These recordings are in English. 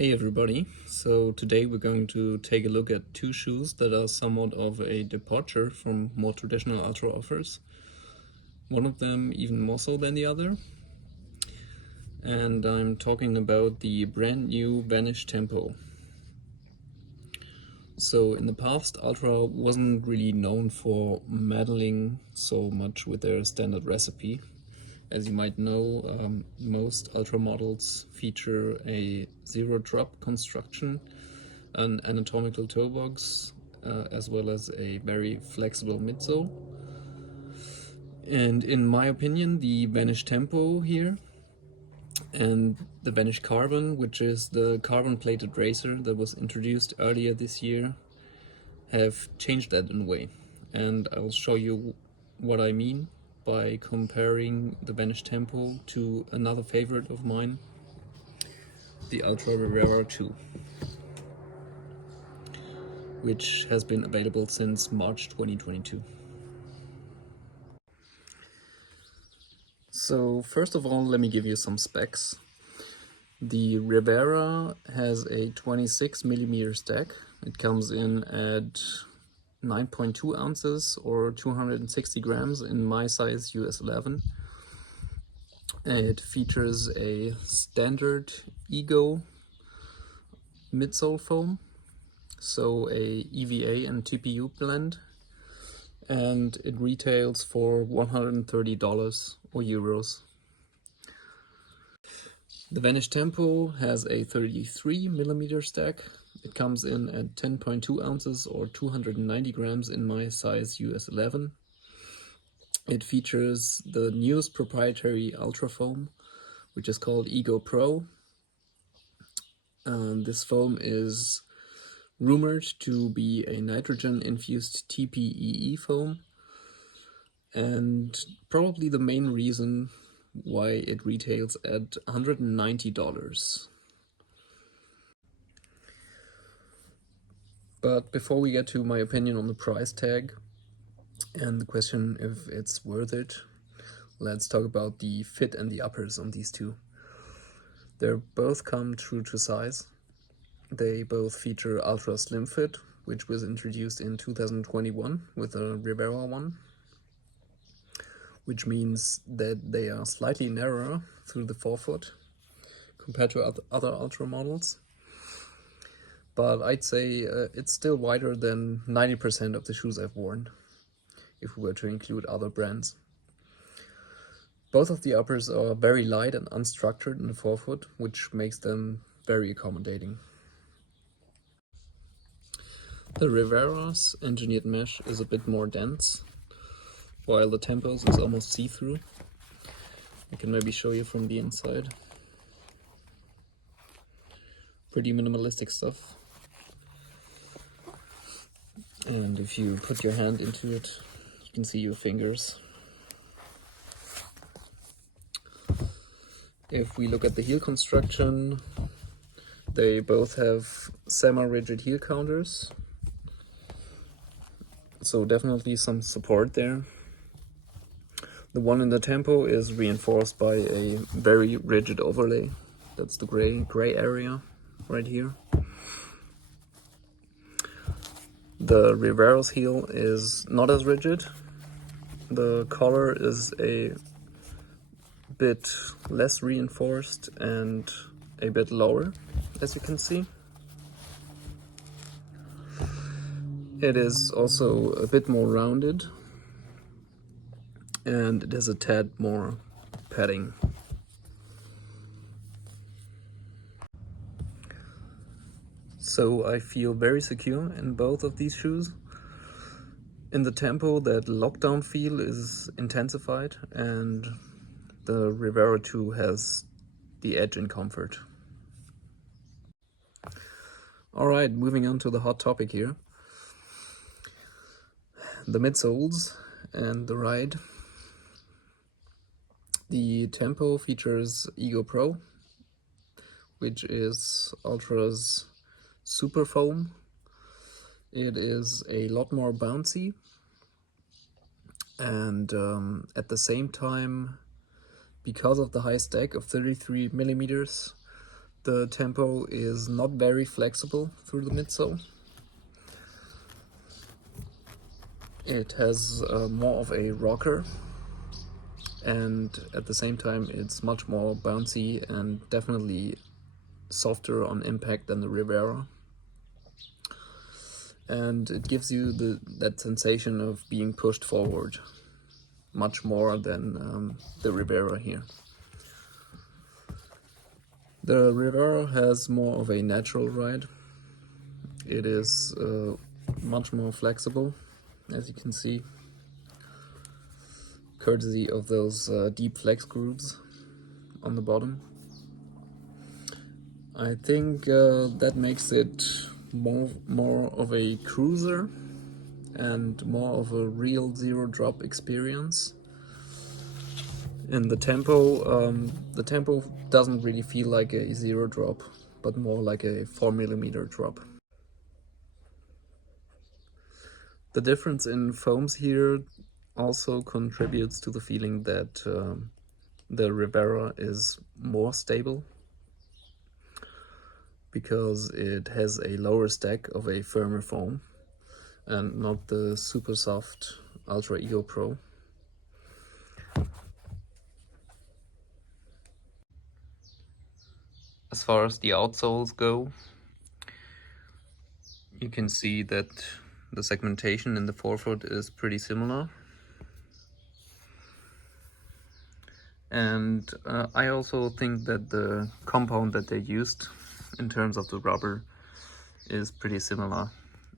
Hey everybody, so today we're going to take a look at two shoes that are somewhat of a departure from more traditional Ultra offers. One of them even more so than the other. And I'm talking about the brand new Vanish Tempo. So in the past, Ultra wasn't really known for meddling so much with their standard recipe. As you might know, most Ultra models feature a zero drop construction, an anatomical toe box, as well as a very flexible midsole. And in my opinion, the Vanish Tempo here and the Vanish Carbon, which is the carbon plated racer that was introduced earlier this year, have changed that in a way. And I'll show you what I mean by comparing the Vanish Tempo to another favorite of mine, the Altra Rivera 2, which has been available since March 2022. So first of all, let me give you some specs. The Rivera has a 26mm stack. It comes in at 9.2 ounces or 260 grams in my size US 11. It features a standard Ego midsole foam, so a EVA and TPU blend, and it retails for $130 or euros. The Vanish Tempo has a 33mm stack. It comes in at 10.2 ounces or 290 grams in my size US 11. It features the newest proprietary Ultra foam, which is called Ego Pro. This foam is rumored to be a nitrogen-infused TPEE foam, and probably the main reason why it retails at $190. But before we get to my opinion on the price tag and the question if it's worth it, let's talk about the fit and the uppers on these two. They both come true to size. They both feature Ultra Slim Fit, which was introduced in 2021 with a Rivera one, which means that they are slightly narrower through the forefoot compared to other Ultra models. But I'd say it's still wider than 90% of the shoes I've worn, if we were to include other brands. Both of the uppers are very light and unstructured in the forefoot, which makes them very accommodating. The Rivera's engineered mesh is a bit more dense, while the Tempo's is almost see-through. I can maybe show you from the inside. Pretty minimalistic stuff. And if you put your hand into it, you can see your fingers. If we look at the heel construction, they both have semi-rigid heel counters, so definitely some support there. The one in the Tempo is reinforced by a very rigid overlay. That's the gray area right here. The Rivera's heel is not as rigid. The collar is a bit less reinforced and a bit lower, as you can see. It is also a bit more rounded, and it has a tad more padding. So I feel very secure in both of these shoes. In the Tempo, that lockdown feel is intensified, and the Rivera 2 has the edge in comfort. Alright, moving on to the hot topic here. The midsoles and the ride. The Tempo features Ego Pro, which is Ultra's super foam. It is a lot more bouncy, and at the same time, because of the high stack of 33mm, The tempo is not very flexible through the midsole. It has more of a rocker, and at the same time it's much more bouncy and definitely softer on impact than the Rivera. And it gives you that sensation of being pushed forward much more than the Rivera here. The Rivera has more of a natural ride. It is much more flexible, as you can see, courtesy of those deep flex grooves on the bottom. I think that makes it more of a cruiser and more of a real zero drop experience. In the tempo doesn't really feel like a zero drop, but more like a 4mm drop. The difference in foams here also contributes to the feeling that the Rivera is more stable, because it has a lower stack of a firmer foam and not the super soft Ultra Ego Pro. As far as the outsoles go, you can see that the segmentation in the forefoot is pretty similar. And I also think that the compound that they used in terms of the rubber is pretty similar,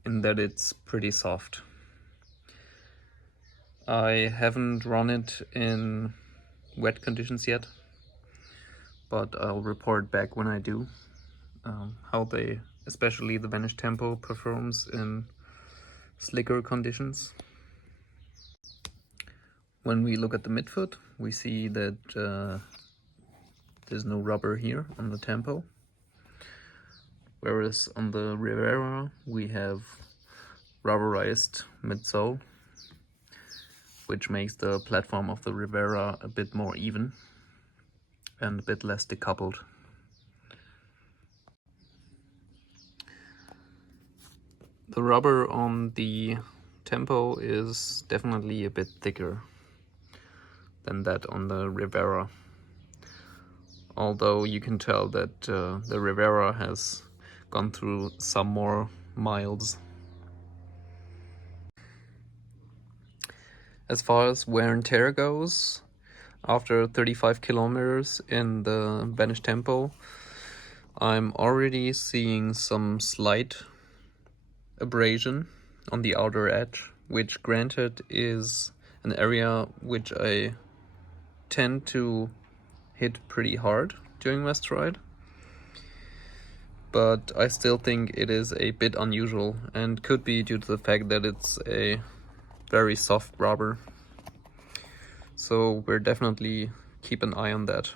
in that it's pretty soft. I haven't run it in wet conditions yet, but I'll report back when I do how they, especially the Vanish Tempo, performs in slicker conditions. When we look at the midfoot, we see that there's no rubber here on the Tempo, whereas on the Rivera we have rubberized midsole, which makes the platform of the Rivera a bit more even and a bit less decoupled. The rubber on the Tempo is definitely a bit thicker than that on the Rivera, although you can tell that the Rivera has gone through some more miles. As far as wear and tear goes, after 35 kilometers in the Vanish Tempo, I'm already seeing some slight abrasion on the outer edge, which granted is an area which I tend to hit pretty hard during my stride, but I still think it is a bit unusual and could be due to the fact that it's a very soft rubber. So we're definitely keep an eye on that.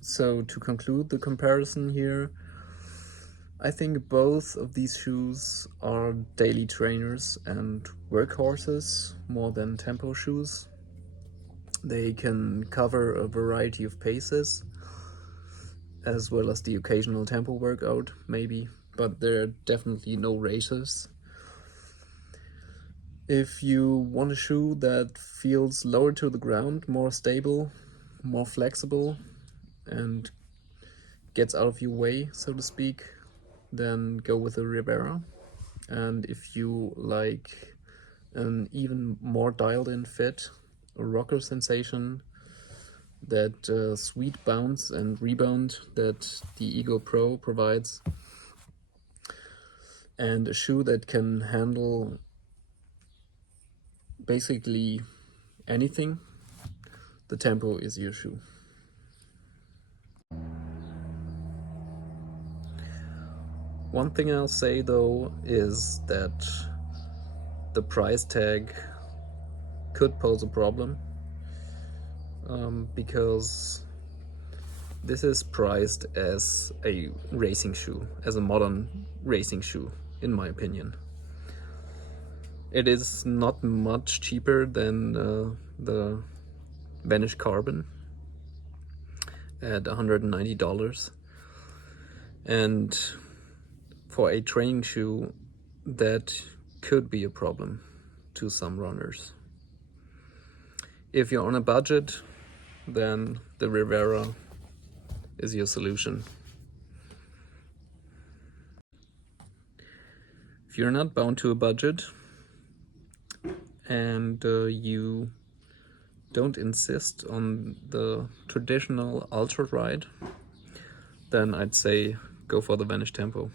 So to conclude the comparison here, I think both of these shoes are daily trainers and workhorses more than tempo shoes. They can cover a variety of paces, as well as the occasional tempo workout, maybe, but they're definitely no racers. If you want a shoe that feels lower to the ground, more stable, more flexible, and gets out of your way, so to speak, then go with the Rivera. And if you like an even more dialed in fit, a rocker sensation, that sweet bounce and rebound that the Ego Pro provides, and a shoe that can handle basically anything, the Tempo is your shoe. One thing I'll say though is that the price tag could pose a problem, because this is priced as a racing shoe, as a modern racing shoe, in my opinion. It is not much cheaper than the Vanish Carbon, at $190. And for a training shoe, that could be a problem to some runners. If you're on a budget, then the Rivera is your solution. If you're not bound to a budget and you don't insist on the traditional Ultra ride, then I'd say go for the Vanish Tempo.